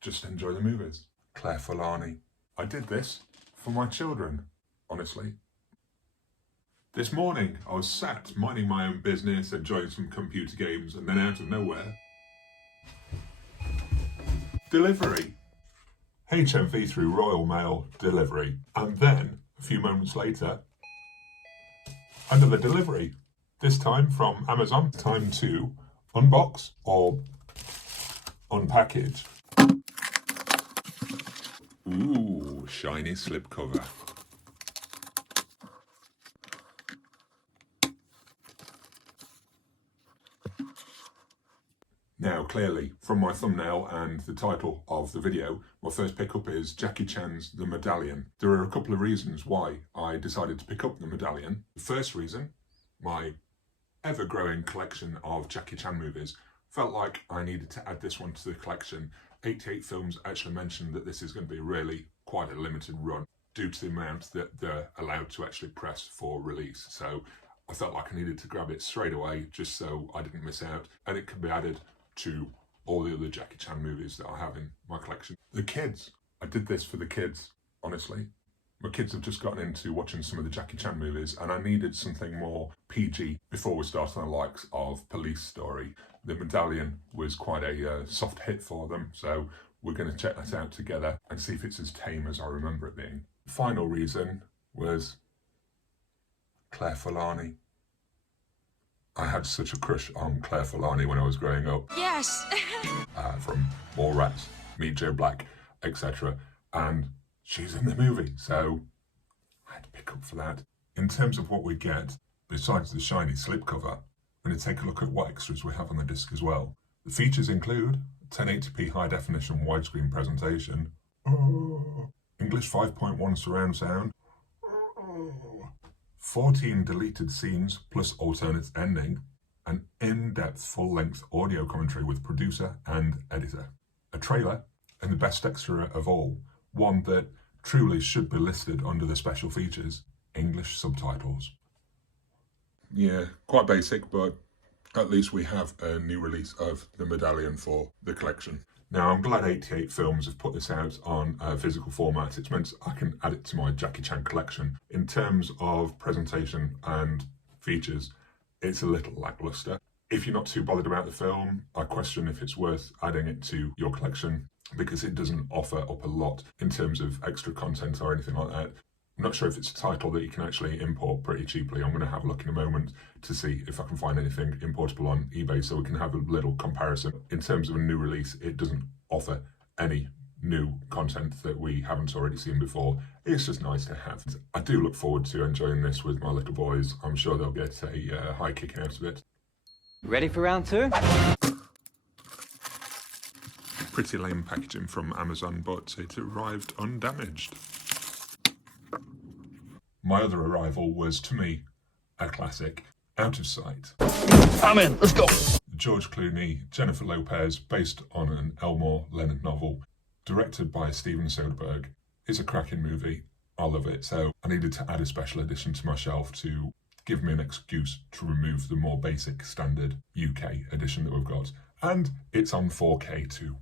just enjoy the movies. CLA Fani. I did this for my children, honestly. This morning, I was sat minding my own business, enjoying some computer games, and then out of nowhere, delivery. HMV through Royal Mail delivery. And then, a few moments later, another delivery. This time from Amazon. Time to unbox or unpackage. Ooh, shiny slipcover. Now, clearly, from my thumbnail and the title of the video, my first pickup is Jackie Chan's The Medallion. There are a couple of reasons why I decided to pick up The Medallion. The first reason, my ever-growing collection of Jackie Chan movies, felt like I needed to add this one to the collection. 88 Films actually mentioned that this is going to be really quite a limited run due to the amount that they're allowed to actually press for release. So I felt like I needed to grab it straight away just so I didn't miss out, and it can be added to all the other Jackie Chan movies that I have in my collection. The kids. I did this for the kids, honestly. My kids have just gotten into watching some of the Jackie Chan movies, and I needed something more PG before we started on the likes of Police Story. The Medallion was quite a soft hit for them, so we're going to check that out together and see if it's as tame as I remember it being. The final reason was CLA Fani. I had such a crush on CLA Fani when I was growing up. Yes! From Mallrats, Meet Joe Black, etc. And she's in the movie, so I had to pick up for that. In terms of what we get, besides the shiny slipcover, we're going to take a look at what extras we have on the disc as well. The features include 1080p high definition widescreen presentation, English 5.1 surround sound, 14 deleted scenes plus alternate ending, an in-depth full-length audio commentary with producer and editor, a trailer, and the best extra of all, one that truly should be listed under the special features, English subtitles. Yeah, quite basic, but at least we have a new release of The Medallion for the collection. Now, I'm glad 88 Films have put this out on a physical format. It's meant I can add it to my Jackie Chan collection. In terms of presentation and features, it's a little lackluster. If you're not too bothered about the film, I question if it's worth adding it to your collection because it doesn't offer up a lot in terms of extra content or anything like that. I'm not sure if it's a title that you can actually import pretty cheaply. I'm going to have a look in a moment to see if I can find anything importable on eBay so we can have a little comparison. In terms of a new release, it doesn't offer any new content that we haven't already seen before. It's just nice to have. I do look forward to enjoying this with my little boys. I'm sure they'll get a high kick out of it. Ready for round two? Pretty lame packaging from Amazon, but it arrived undamaged. My other arrival was, to me, a classic, Out of Sight. I'm in, let's go. George Clooney, Jennifer Lopez, based on an Elmore Leonard novel, directed by Steven Soderbergh. It's a cracking movie. I love it, so I needed to add a special edition to my shelf to give me an excuse to remove the more basic standard UK edition that we've got. And it's on 4K too.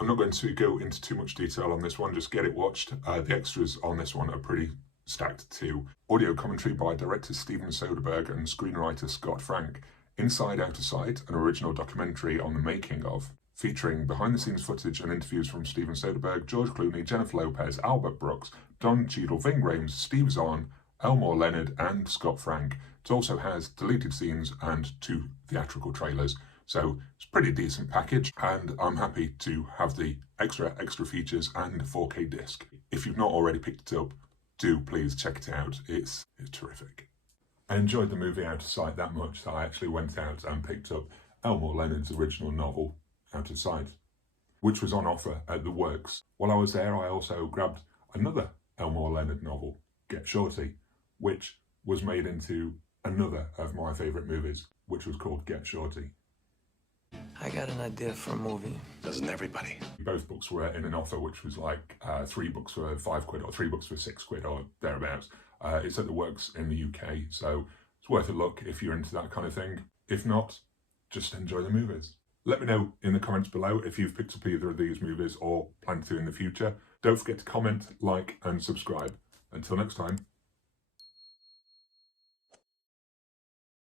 I'm not going to go into too much detail on this one, just get it watched. The extras on this one are pretty stacked too. Audio commentary by director Steven Soderbergh and screenwriter Scott Frank. Inside Out of Sight, an original documentary on the making of, featuring behind-the-scenes footage and interviews from Steven Soderbergh, George Clooney, Jennifer Lopez, Albert Brooks, Don Cheadle, Ving Rhames, Steve Zahn, Elmore Leonard and Scott Frank. It also has deleted scenes and 2 theatrical trailers. So it's a pretty decent package, and I'm happy to have the extra features and a 4K disc. If you've not already picked it up, do please check it out. It's terrific. I enjoyed the movie Out of Sight that much that I actually went out and picked up Elmore Leonard's original novel, Out of Sight, which was on offer at the Works. While I was there, I also grabbed another Elmore Leonard novel, Get Shorty, which was made into another of my favourite movies, which was called Get Shorty. I got an idea for a movie. Doesn't everybody? Both books were in an offer, which was like 3 books for £5 or 3 books for £6 or thereabouts. It's at the Works in the UK, so it's worth a look if you're into that kind of thing. If not, just enjoy the movies. Let me know in the comments below if you've picked up either of these movies or plan to in the future. Don't forget to comment, like and subscribe. Until next time.